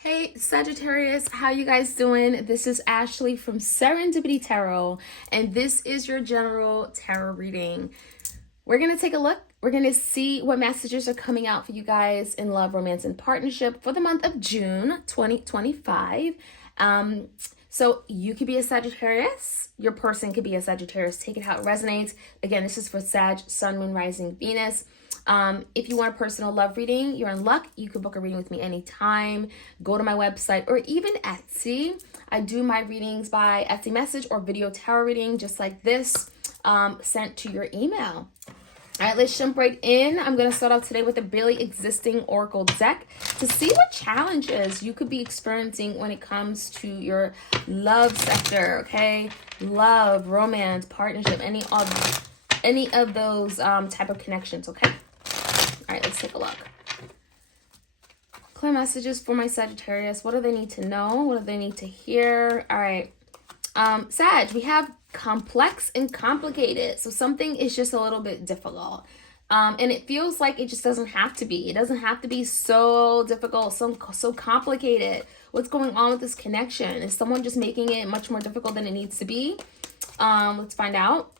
Hey Sagittarius, how you guys doing? This is Ashley from Serendipity Tarot, and this is your general tarot reading. We're going to take a look. We're going to see what messages are coming out for you guys in love, romance, and partnership for the month of June 2025. So you could be a Sagittarius. Your person could be a Sagittarius. Take it how it resonates. Again, this is for Sag, Sun, Moon, Rising, Venus. If you want a personal love reading, you're in luck. You can book a reading with me anytime. Go to my website or even Etsy. I do my readings by Etsy message or video tarot reading just like this, sent to your email. All right, let's jump right in. I'm going to start off today with a barely existing oracle deck to see what challenges you could be experiencing when it comes to your love sector, okay? Love, romance, partnership, any of those type of connections, okay? All right, let's take a look. Clear messages for my Sagittarius. What do they need to know? What do they need to hear? All right. Sag, we have complex and complicated. So something is just a little bit difficult. And it feels like it just doesn't have to be. It doesn't have to be so difficult, so complicated. What's going on with this connection? Is someone just making it much more difficult than it needs to be? Let's find out.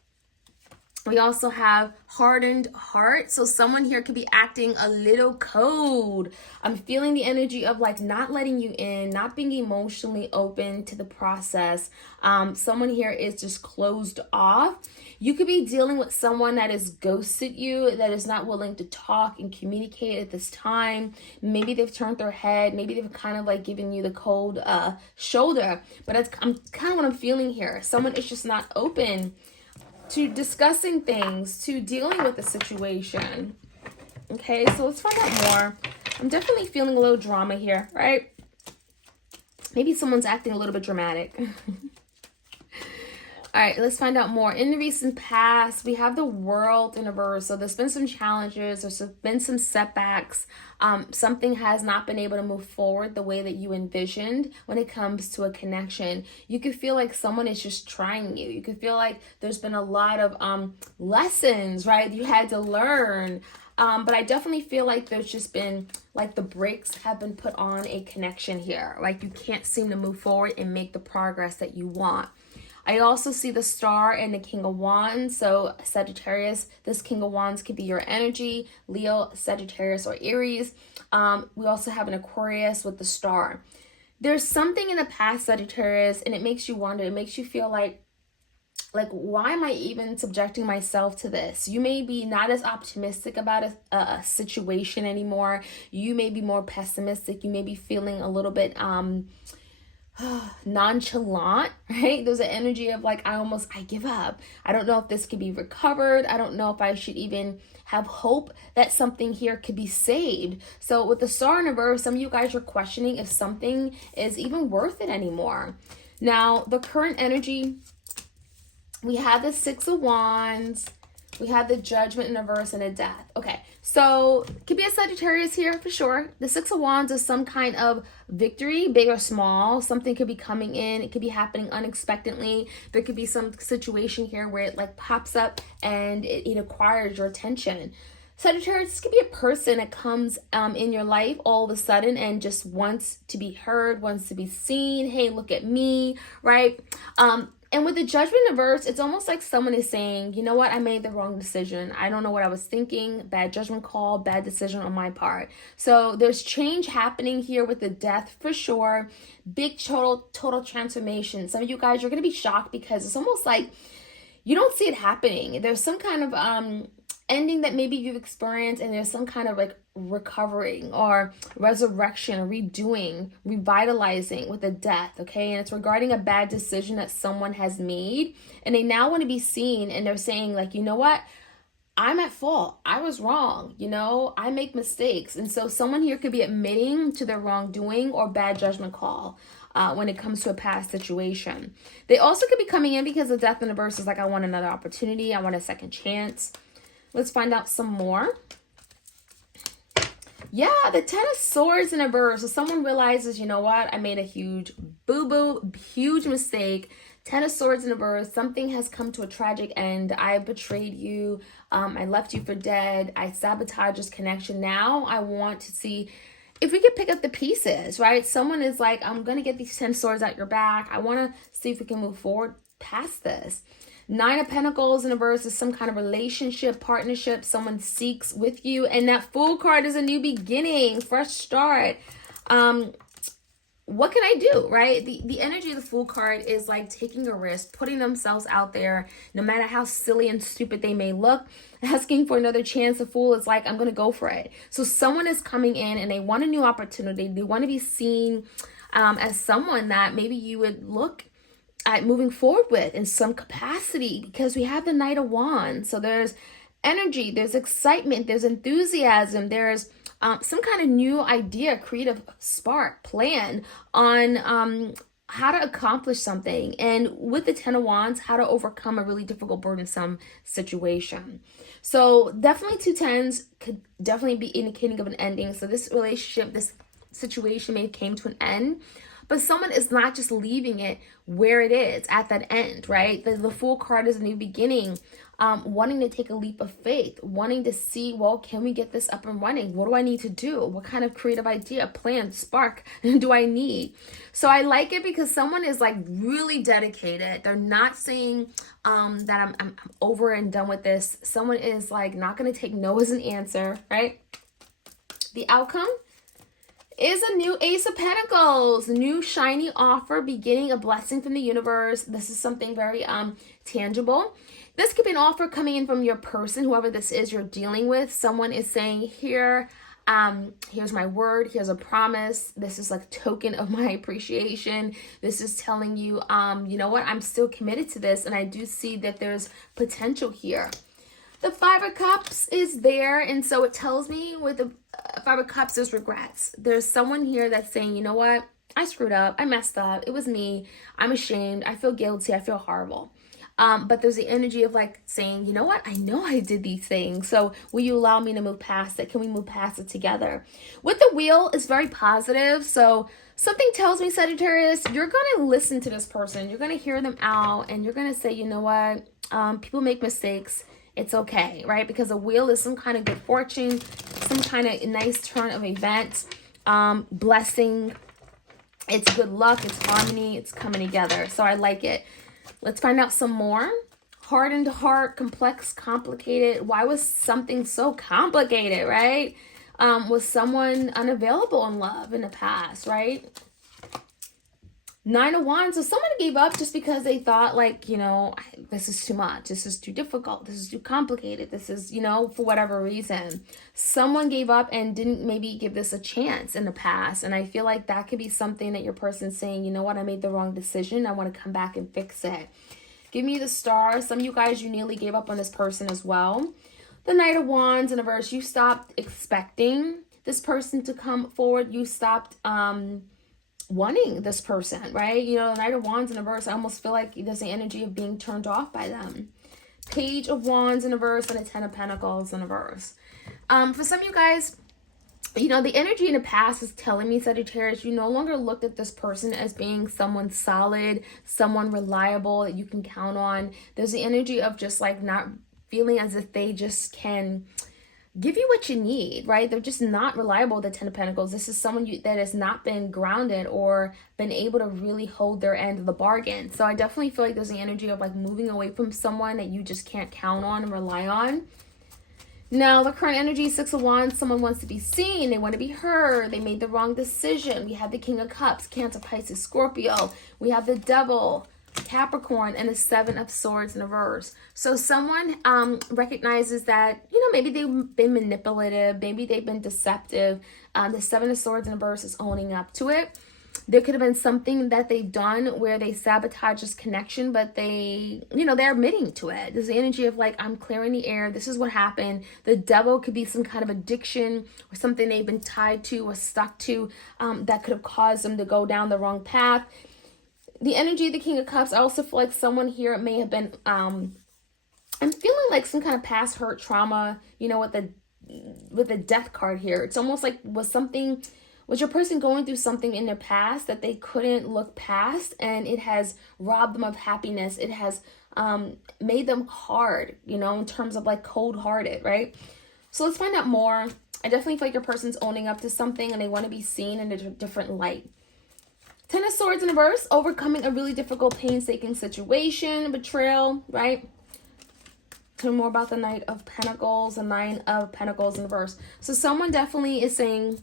We also have hardened heart. So someone here could be acting a little cold. I'm feeling the energy of like not letting you in, not being emotionally open to the process. Someone here is just closed off. You could be dealing with someone that has ghosted you, that is not willing to talk and communicate at this time. Maybe they've turned their head. Maybe they've kind of like given you the cold shoulder. But that's kind of what I'm feeling here. Someone is just not open to discussing things, to dealing with the situation. Okay, so let's find out more. I'm definitely feeling a little drama here, right? Maybe someone's acting a little bit dramatic. All right, let's find out more. In the recent past, we have the World in reverse. So there's been some challenges, there's been some setbacks. Something has not been able to move forward the way that you envisioned when it comes to a connection. You could feel like someone is just trying you. You could feel like there's been a lot of lessons, right? You had to learn. But I definitely feel like there's just been, like the brakes have been put on a connection here. Like you can't seem to move forward and make the progress that you want. I also see the Star and the King of Wands. So Sagittarius, this King of Wands could be your energy. Leo, Sagittarius, or Aries. We also have an Aquarius with the Star. There's something in the past, Sagittarius, and it makes you wonder. It makes you feel like why am I even subjecting myself to this? You may be not as optimistic about a situation anymore. You may be more pessimistic. You may be feeling a little bit nonchalant, right? There's an energy of like, I give up. I don't know if this could be recovered. I don't know if I should even have hope that something here could be saved. So with the Star in reverse, some of you guys are questioning if something is even worth it anymore. Now, the current energy, we have the Six of Wands. We have the Judgment in reverse and a Death. Okay, so could be a Sagittarius here for sure. The Six of Wands is some kind of victory, big or small. Something could be coming in. It could be happening unexpectedly. There could be some situation here where it like pops up and it acquires your attention. Sagittarius, this could be a person that comes in your life all of a sudden and just wants to be heard, wants to be seen. Hey, look at me, right? And with the Judgment in reverse, it's almost like someone is saying, you know what, I made the wrong decision. I don't know what I was thinking. Bad judgment call, bad decision on my part. So there's change happening here with the Death for sure. Big total transformation. Some of you guys are going to be shocked because it's almost like you don't see it happening. There's some kind of ending that maybe you've experienced, and there's some kind of like recovering or resurrection or redoing, revitalizing with a Death, okay? And it's regarding a bad decision that someone has made, and they now want to be seen, and they're saying like, you know what? I'm at fault. I was wrong. You know, I make mistakes. And so someone here could be admitting to their wrongdoing or bad judgment call when it comes to a past situation. They also could be coming in because the Death in reverse is like, I want another opportunity. I want a second chance. Let's find out some more. Yeah, the Ten of Swords in reverse. So someone realizes, you know what? I made a huge boo-boo, huge mistake. Ten of Swords in reverse. Something has come to a tragic end. I betrayed you. I left you for dead. I sabotaged this connection. Now I want to see if we could pick up the pieces, right? Someone is like, I'm going to get these 10 swords out your back. I want to see if we can move forward past this. 9 of Pentacles in a verse is some kind of relationship, partnership, someone seeks with you. And that Fool card is a new beginning, fresh start. What can I do, right? The energy of the Fool card is like taking a risk, putting themselves out there, no matter how silly and stupid they may look, asking for another chance. The Fool is like, I'm going to go for it. So someone is coming in and they want a new opportunity. They want to be seen as someone that maybe you would look at moving forward with in some capacity, because we have the Knight of Wands. So there's energy, there's excitement, there's enthusiasm, there's some kind of new idea, creative spark, plan on how to accomplish something. And with the 10 of Wands, how to overcome a really difficult, burdensome situation. So definitely 2 10s could definitely be indicating of an ending. So this relationship, this situation may have came to an end, but someone is not just leaving it where it is at that end, right? The Fool card is a new beginning, wanting to take a leap of faith, wanting to see, well, can we get this up and running? What do I need to do? What kind of creative idea, plan, spark do I need? So I like it because someone is like really dedicated. They're not saying that I'm over and done with this. Someone is like not going to take no as an answer, right? The outcome is a new Ace of Pentacles, new shiny offer, beginning a blessing from the universe. This is something very tangible. This could be an offer coming in from your person, whoever this is you're dealing with. Someone is saying, here, here's my word, here's a promise. This is like a token of my appreciation. This is telling you, you know what, I'm still committed to this, and I do see that there's potential here. The 5 of Cups is there, and so it tells me with the 5 of Cups, there's regrets. There's someone here that's saying, you know what, I screwed up, I messed up, it was me, I'm ashamed, I feel guilty, I feel horrible. But there's the energy of like saying, you know what, I know I did these things, so will you allow me to move past it? Can we move past it together? With the Wheel, it's very positive, so something tells me, Sagittarius, you're going to listen to this person, you're going to hear them out, and you're going to say, you know what, people make mistakes, it's okay, right? Because a Wheel is some kind of good fortune, some kind of nice turn of events, blessing. It's good luck, it's harmony, it's coming together. So I like it. Let's find out some more. Heart into heart, complex, complicated. Why was something so complicated, right? Was someone unavailable in love in the past, right? 9 of Wands, so someone gave up just because they thought like, you know, this is too much, this is too difficult, this is too complicated, this is, you know, for whatever reason. Someone gave up and didn't maybe give this a chance in the past, and I feel like that could be something that your person's saying, you know what, I made the wrong decision, I want to come back and fix it. Give me the Star. Some of you guys, you nearly gave up on this person as well. The Knight of Wands in a verse, you stopped expecting this person to come forward, you stopped wanting this person, right? You know, the Knight of Wands in a verse, I almost feel like there's the energy of being turned off by them. Page of Wands in a verse and a 10 of Pentacles in a verse. For some of you guys, you know, the energy in the past is telling me, Sagittarius, you no longer looked at this person as being someone solid, someone reliable that you can count on. There's the energy of just like not feeling as if they just can give you what you need, right? They're just not reliable, the 10 of Pentacles. This is someone that has not been grounded or been able to really hold their end of the bargain. So I definitely feel like there's the energy of like moving away from someone that you just can't count on and rely on. Now, the current energy, 6 of Wands, someone wants to be seen, they want to be heard, they made the wrong decision. We have the King of Cups, Cancer, Pisces, Scorpio. We have the Devil, Capricorn, and the 7 of Swords in reverse. So someone recognizes that, you know, maybe they've been manipulative, maybe they've been deceptive. The 7 of Swords in reverse is owning up to it. There could have been something that they've done where they sabotage this connection, but they, you know, they're admitting to it. There's the energy of like, I'm clearing the air. This is what happened. The Devil could be some kind of addiction or something they've been tied to or stuck to that could have caused them to go down the wrong path. The energy of the King of Cups, I also feel like someone here may have been, I'm feeling like some kind of past hurt trauma, you know, with the Death card here. It's almost like was your person going through something in their past that they couldn't look past, and it has robbed them of happiness. It has made them hard, you know, in terms of like cold-hearted, right? So let's find out more. I definitely feel like your person's owning up to something and they want to be seen in a different light. 10 of Swords in reverse, overcoming a really difficult, painstaking situation, betrayal, right? Tell me more about the Knight of Pentacles, the 9 of Pentacles in reverse. So someone definitely is saying,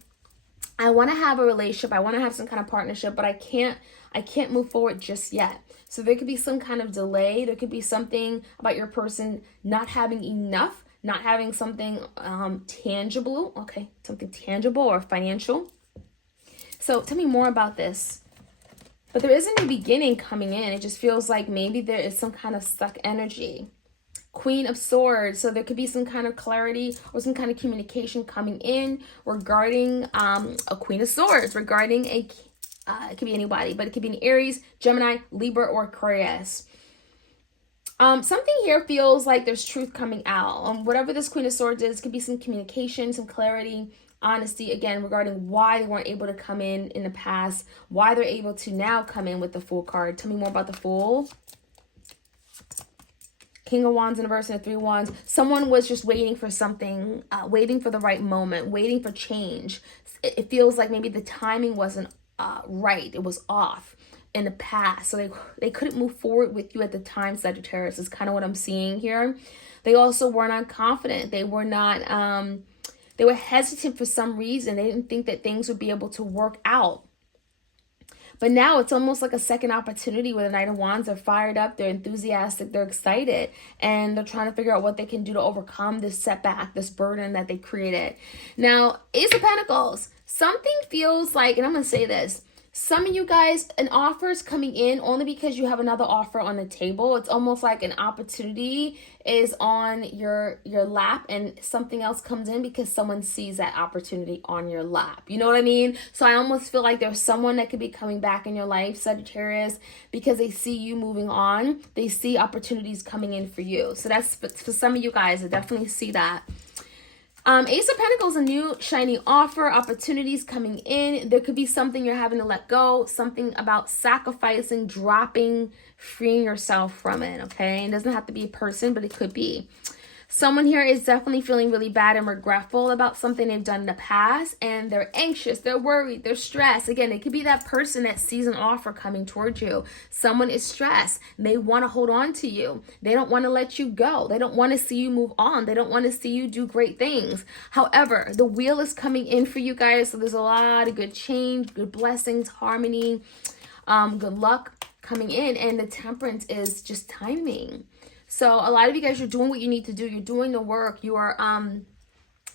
I want to have a relationship, I want to have some kind of partnership, but I can't move forward just yet. So there could be some kind of delay. There could be something about your person not having enough, not having something tangible, okay, something tangible or financial. So tell me more about this. But there isn't a beginning coming in. It just feels like maybe there is some kind of stuck energy. Queen of Swords. So there could be some kind of clarity or some kind of communication coming in regarding a Queen of Swords, regarding a, it could be anybody, but it could be an Aries, Gemini, Libra, or Aquarius. Something here feels like there's truth coming out. Whatever this Queen of Swords is, could be some communication, some clarity, honesty, again, regarding why they weren't able to come in the past, why they're able to now come in with the Fool card. Tell me more about the Fool. King of Wands in reverse and the 3 Wands. Someone was just waiting for something, waiting for the right moment, waiting for change. It feels like maybe the timing wasn't right. It was off in the past. So they couldn't move forward with you at the time, Sagittarius, is kind of what I'm seeing here. They also were not confident. They were not, they were hesitant for some reason. They didn't think that things would be able to work out. But now it's almost like a second opportunity where the Knight of Wands are fired up, they're enthusiastic, they're excited, and they're trying to figure out what they can do to overcome this setback, this burden that they created. Now, Ace of Pentacles, something feels like, and I'm going to say this, some of you guys, an offer is coming in only because you have another offer on the table. It's almost like an opportunity is on your lap and something else comes in because someone sees that opportunity on your lap. You know what I mean? So I almost feel like there's someone that could be coming back in your life, Sagittarius, because they see you moving on. They see opportunities coming in for you. So that's for some of you guys. I definitely see that. Ace of Pentacles, a new shiny offer, opportunities coming in. There could be something you're having to let go, something about sacrificing, dropping, freeing yourself from it, okay? It doesn't have to be a person, but it could be. Someone here is definitely feeling really bad and regretful about something they've done in the past, and they're anxious, they're worried, they're stressed. Again, it could be that person that sees an offer coming towards you. Someone is stressed. They want to hold on to you. They don't want to let you go. They don't want to see you move on. They don't want to see you do great things. However, the wheel is coming in for you guys, so there's a lot of good change, good blessings, harmony, good luck coming in, and the Temperance is just timing. So a lot of you guys, you're doing what you need to do. You're doing the work. You are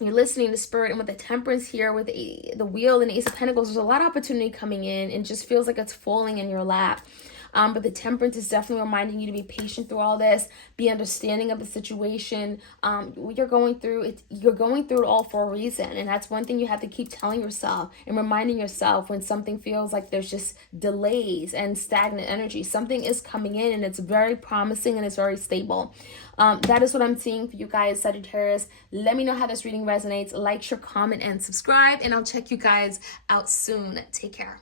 you're listening to Spirit. And with the Temperance here, with the Wheel and the Ace of Pentacles, there's a lot of opportunity coming in, and just feels like it's falling in your lap. But the Temperance is definitely reminding you to be patient through all this, be understanding of the situation. What you're going through, you're going through it all for a reason. And that's one thing you have to keep telling yourself and reminding yourself when something feels like there's just delays and stagnant energy. Something is coming in and it's very promising and it's very stable. That is what I'm seeing for you guys, Sagittarius. Let me know how this reading resonates. Like, share, comment, and subscribe. And I'll check you guys out soon. Take care.